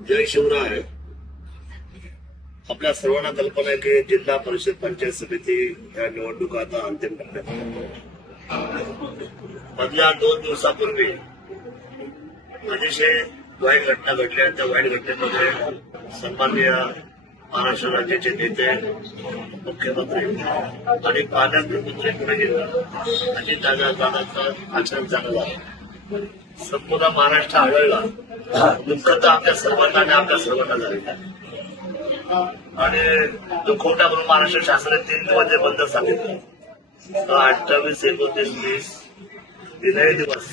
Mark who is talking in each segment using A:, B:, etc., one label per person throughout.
A: जय शिवराय आपल्या सर्वांना कल्पना आहे की जिल्हा परिषद पंचायत समिती या निवडणुका आता अंतिम टप्प्यात मधल्या दोन दिवसापूर्वी अतिशय वाईट घटना घडल्या त्या वाईट घटनेमध्ये सन्माननीय महाराष्ट्र राज्याचे नेते मुख्यमंत्री आणि पालकमंत्री पुणे जिल्हा अजित दादा दादाचं आचरण चांगला आहे संपूर्ण महाराष्ट्र आढळला. दुःख तर आपल्या सर्वांना आणि आपल्या सर्वांना झालेलं आणि दुखवटा म्हणून महाराष्ट्र शासनाने तीन दिवस जे बंद सांगितलं. अठ्ठावीस एकोणतीस वीस तीनही दिवस.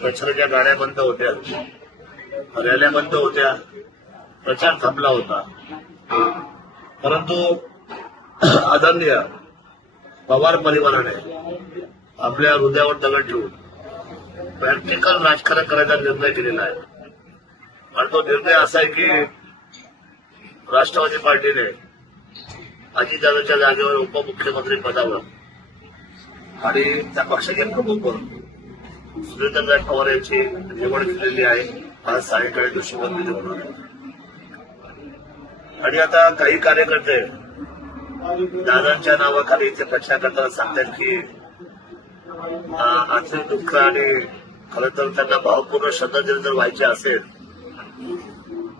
A: प्रचाराच्या गाड्या बंद होत्या. रॅल्या बंद होत्या. प्रचार थांबला होता. परंतु आदरणीय पवार परिवाराने आपल्या हृदयावर दगड ठेवून प्रॅक्टिकल राजकारण करायचा निर्णय केलेला आहे. आणि तो निर्णय असा आहे की राष्ट्रवादी पार्टीने अजितदादाच्या जागेवर उपमुख्यमंत्री पदावर आणि त्या पक्षाचे प्रमुख म्हणून सुरेंद्रनाथ पवार यांची निवड केलेली आहे. आज सायंकाळी दृष्टीबंदी होणार आहे आणि आता काही कार्यकर्ते दादांच्या नावाखाली इथे प्रचार करताना सांगतात की आजचे दुःख आणि खरं तर त्यांना भावपूर्ण श्रद्धांजली जर व्हायची असेल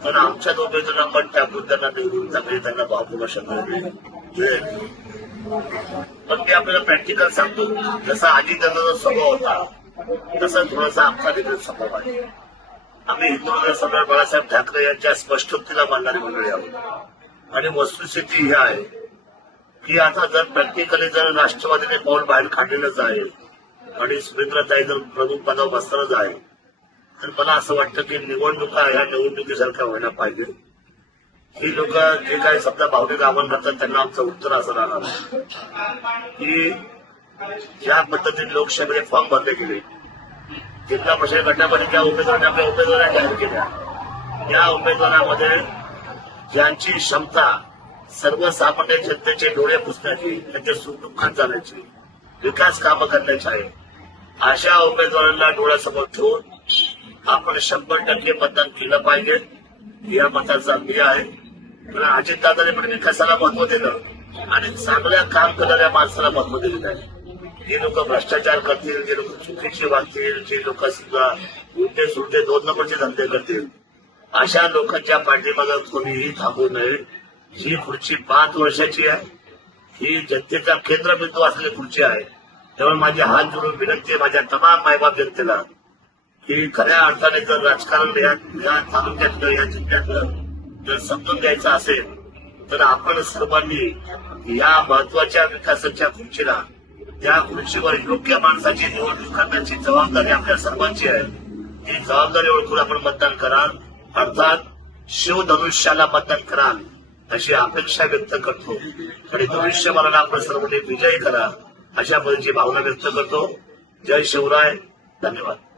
A: तर आमच्या दोघे जण पण टाकून त्यांना निवडून चांगली त्यांना भावपूर्ण श्रद्धांजली मिळेल पण मी आपल्याला प्रॅक्टिकल सांगतो जसा आधी त्यांचा स्वभाव होता तसा थोडासा आमचा देखील स्वभाव आहे. आम्ही हिंदू सम्राट बाळासाहेब ठाकरे यांच्या स्पष्टोक्तीला मानणारी मंडळी आहोत. आणि वस्तुस्थिती ही आहे की आता जर प्रॅक्टिकली जर राष्ट्रवादीने पाऊल बाहेर काढलेलंच आहे आणि सुमित्राताई जर प्रमुख पदावर बसणारच आहे तर मला असं वाटतं की निवडणुका ह्या निवडणुकीसारख्या व्हायला पाहिजे. ही लोक जे काही समजा भावनिक आव्हान करतात त्यांना आमचं उत्तर असं राहणार की ज्या पद्धतीने लोकशाहीमध्ये फॉर्म भरले गेले जिल्हा परिषद गटामध्ये ज्या उमेदवारांनी आपल्या उमेदवारांना जाहीर केल्या त्या उमेदवारांमध्ये ज्यांची क्षमता सर्वसामान्य जनतेचे डोळे पुसण्याची त्यांच्या सुखदुःखात जाण्याची विकास कामं करण्याची आहे अशा उमेदवारांना डोळ्यासमोर ठेवून आपण शंभर टक्के मतदान केलं पाहिजे. या मताचा मी आहे. कारण अजितदादाने पण विकासाला महत्त्व दिलं? आणि चांगल्या काम करणाऱ्या माणसाला महत्त्व दिलेलं आहे जे लोक भ्रष्टाचार करतील जे लोक चुकीचे वागतील जे लोक सुद्धा उलटे सुलटे दोन नंबरचे धंदे करतील अशा लोकांच्या पाठीमागं कोणीही थांबू नये. ही खुर्ची पाच वर्षाची आहे. ही जनतेचा केंद्रबिंदू असलेली खुर्ची आहे. त्यामुळे माझे हात जोडून विनंती आहे माझ्या तमाम मायबाप जनतेला की खऱ्या अर्थाने जर राजकारण या या तालुक्यातलं या जिल्ह्यातलं जर समजून घ्यायचं असेल तर आपण सर्वांनी या महत्त्वाच्या विकासाच्या खुर्चीला त्या खुर्चीवर योग्य माणसाची निवडणूक करण्याची जबाबदारी आपल्या सर्वांची आहे. ही जबाबदारी ओळखून आपण मतदान कराल. अर्थात शिवधनुष्याला मतदान कराल अशी अपेक्षा व्यक्त करतो. आणि धनुष्यमानाला आपण सर्वांनी विजयी करा. अशा पद्धतीची भावना व्यक्त करतो. जय शिवराय. धन्यवाद.